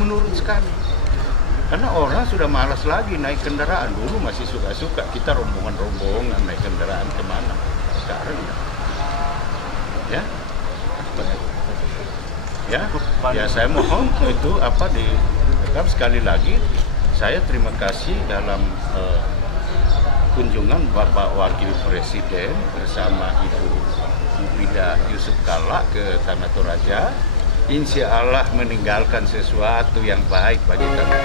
menurun sekali. Karena orang sudah malas lagi naik kendaraan. Dulu masih suka-suka kita rombongan-rombongan naik kendaraan kemana. Sekarang ya. Ya saya mohon itu direkam sekali lagi. Saya terima kasih dalam kunjungan Bapak Wakil Presiden bersama Ibu Mufidah Yusuf Kalla ke Tanah Toraja. Insya Allah meninggalkan sesuatu yang baik bagi kami.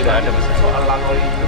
Tidak ada masalah. Soal lakon itu